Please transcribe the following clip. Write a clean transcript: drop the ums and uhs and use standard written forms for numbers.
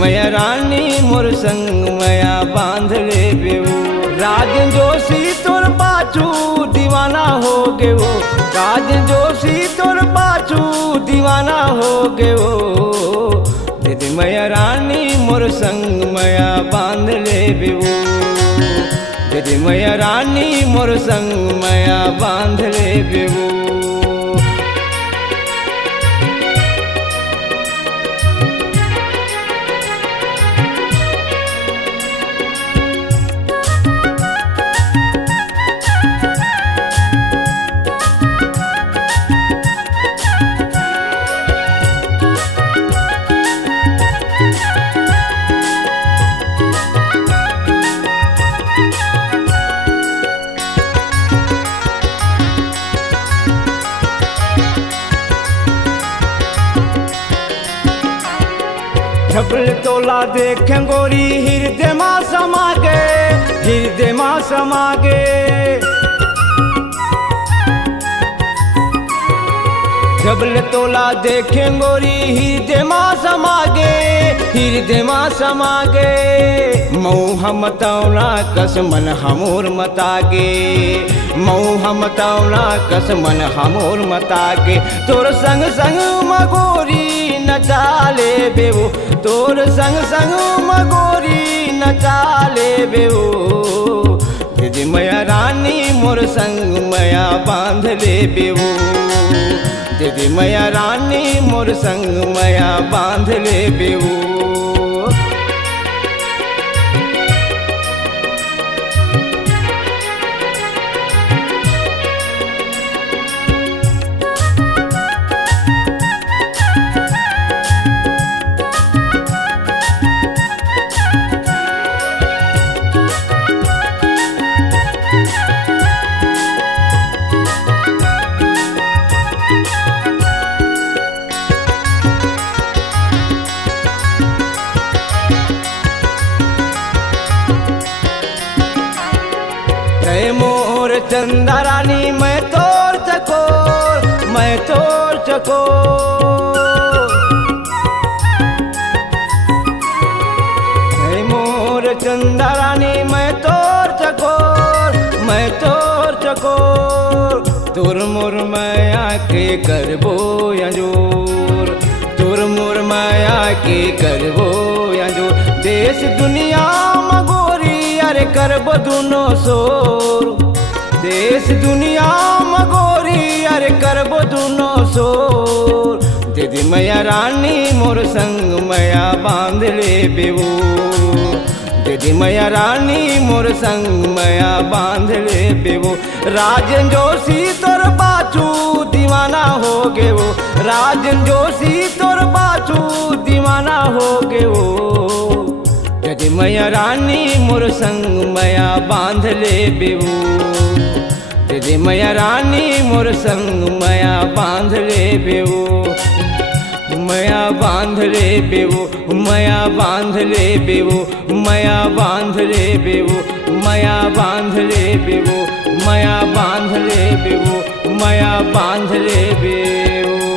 मैया रानी मोर संग मैया बांध ले बेवो। राजन जोशी तोर पाछू दीवाना हो गे वो, राजन जोशी तोर पाछू दीवाना हो गे वो। दीदी मैया रानी मोर संग मैया बांध ले बेवो। दीदी मैया रानी मोर संग मैया बांध ले बेवो। छपल तोला देख गोरी हृदय माँ समा गए, हृदय माँ समा गए। छपल तोला देखे गोरी हृदय माँ समा गए, हृदय माँ समा गए। मऊ हम तौला कसमन हमोर मतागे, मऊ हम तौला कसमन हमोर मतागे। तोर संग संग मगोरी नचाले बेवो, तोर संग संग मगोरी नचाले बेवो। दीदी मैया रानी मोर संग मैया बांध ले बेवो। दीदी मैया रानी मोर संग मैया बांध ले बेवो। मोर चंदा रानी मैं तोर चकोर, मैं तोर चकोर। मोर चंदा रानी मैं तोर चकोर, मैं तोर चकोर। तोर मोर माया के करबो यजोर, तोर मोर माया के करबो यजोर। देश दुनिया मगोरी अरे करबो दुनो सोर, देश दुनिया मगोरी अरे करबो दुनो सोर। दीदी मैया रानी मोर संग मैया बांध ले बेवो। दीदी मैया रानी मोर संग मैया बांध ले बेवो। राजन जोशी तोर पाछू दीवाना हो गे वो, राजन जोशी तोर पाछू दीवाना हो गे वो। दीदी मैया रानी मोर संग मैया बांध ले बेवो। दीदी मैया रानी मोर संग मैया बांध ले बेवो। मैया बांध ले बेवो, मैया बांध ले बेवो, मैया बांध ले बेवो, मैया बांध ले बेवो, मैया बांध ले बेवो, मैया बांध ले बेवो।